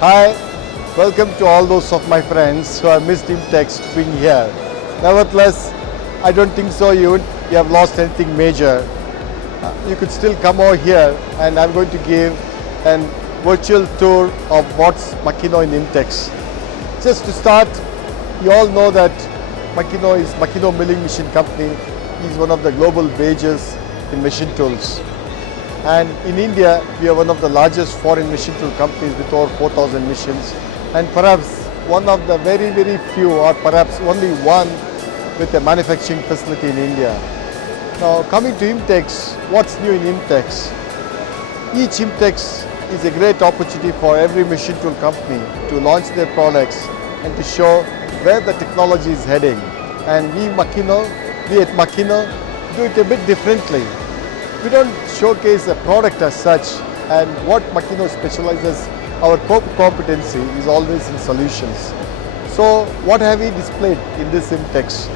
Hi, welcome to all those of my friends who have missed Imtex being here. Nevertheless, I don't think so you have lost anything major. You could still come over here and I'm going to give an virtual tour of what's Makino in Imtex. Just to start, you all know that Makino is Makino Milling Machine Company. Is one of the global majors in machine tools. And in India, we are one of the largest foreign machine tool companies with over 4,000 machines, and perhaps one of the very, very few, or perhaps only one, with a manufacturing facility in India. Now, coming to Imtex, what's new in Imtex? Each Imtex is a great opportunity for every machine tool company to launch their products and to show where the technology is heading. And we at Makino, do it a bit differently. We don't showcase a product as such, and what Makino specializes, our core competency is always in solutions. So what have we displayed in this Imtex?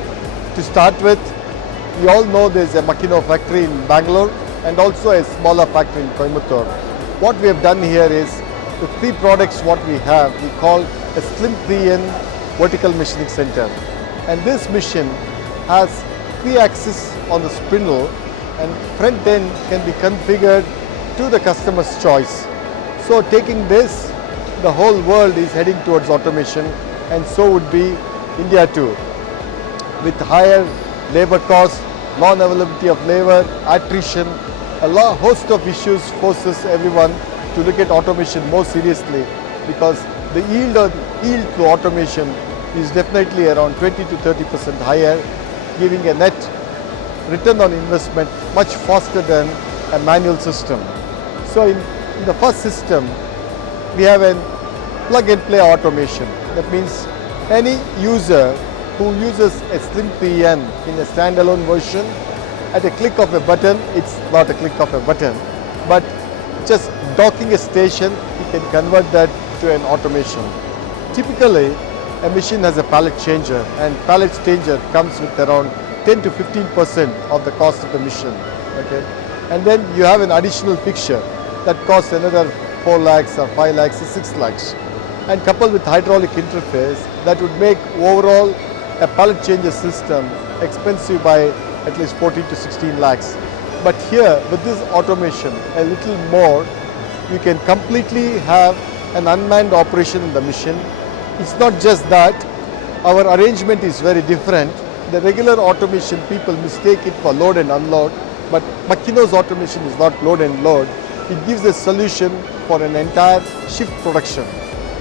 To start with, we all know there's a Makino factory in Bangalore and also a smaller factory in Coimbatore. What we have done here is the three products what we have, we call a Slim 3N vertical machining center. And this machine has 3 axes on the spindle, and front end can be configured to the customer's choice. So taking this, the whole world is heading towards automation, and so would be India too. With higher labor costs, non-availability of labor, attrition, a host of issues forces everyone to look at automation more seriously, because the yield through automation is definitely around 20 to 30% higher, giving a net return on investment much faster than a manual system. So in the first system, we have a plug and play automation. That means any user who uses a Slim 3N in a standalone version, at a click of a button, it's not a click of a button, but just docking a station, you can convert that to an automation. Typically, a machine has a pallet changer, and pallet changer comes with around 10 to 15% of the cost of the machine. Okay? And then you have an additional fixture that costs another 4 lakhs or 5 lakhs or 6 lakhs. And coupled with hydraulic interface, that would make overall a pallet changer system expensive by at least 14 to 16 lakhs. But here, with this automation, a little more, you can completely have an unmanned operation in the machine. It's not just that, our arrangement is very different. The regular automation, people mistake it for load and unload, but Makino's automation is not load and load. It gives a solution for an entire shift production.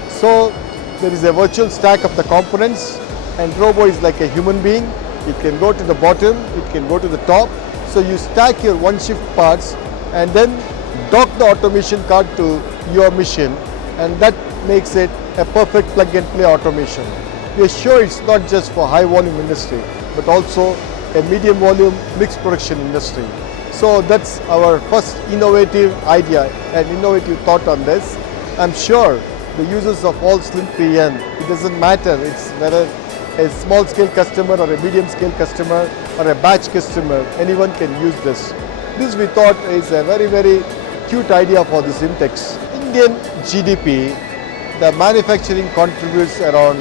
So there is a virtual stack of the components, and Robo is like a human being. It can go to the bottom, it can go to the top. So you stack your one shift parts and then dock the automation card to your machine, and that makes it a perfect plug and play automation. We are sure it's not just for high volume industry, but also a medium volume mixed production industry. So that's our first innovative idea and innovative thought on this. I'm sure the users of all Slim 3N, it doesn't matter, it's whether a small scale customer or a medium scale customer or a batch customer, anyone can use this. This we thought is a very, very cute idea for this Imtex. Indian GDP, the manufacturing contributes around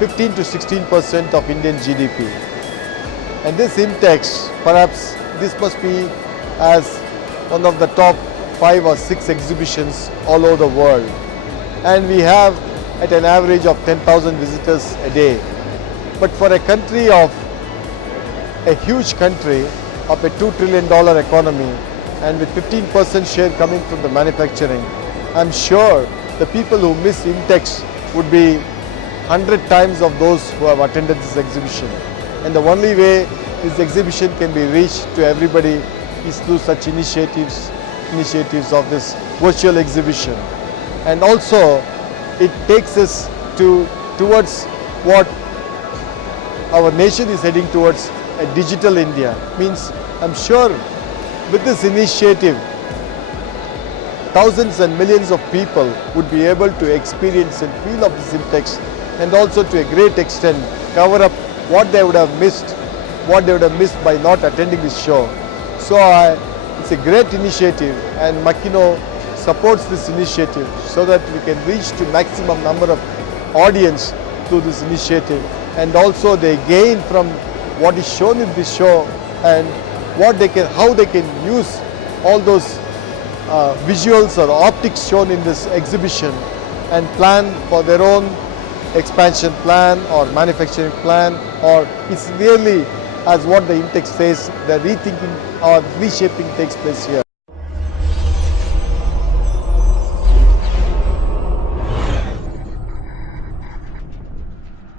15 to 16% of Indian GDP. And this Imtex, perhaps this must be as one of the top 5 or 6 exhibitions all over the world. And we have at an average of 10,000 visitors a day. But for a country of a huge country of a $2 trillion economy, and with 15% share coming from the manufacturing, I'm sure the people who miss Imtex would be 100 times of those who have attended this exhibition. And the only way this exhibition can be reached to everybody is through such initiatives of this virtual exhibition. And also it takes us towards what our nation is heading towards, a digital India. Means I'm sure with this initiative, thousands and millions of people would be able to experience and feel of this Imtex, and also to a great extent cover up what they would have missed by not attending this show. So it's a great initiative, and Makino supports this initiative so that we can reach to maximum number of audience through this initiative, and also they gain from what is shown in this show and how they can use all those visuals or optics shown in this exhibition and plan for their own expansion plan or manufacturing plan, or it's really, as what the Imtex says, the rethinking or reshaping takes place here.